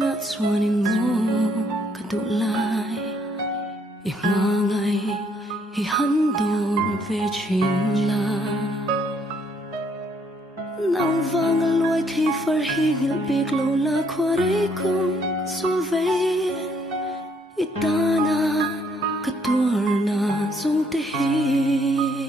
na chuanin mo ka duhlai i mangai hi handon ve chin la nang vang loi thi far hi ngil bik lo la khware kum sul ve itana ka tur na zung te hi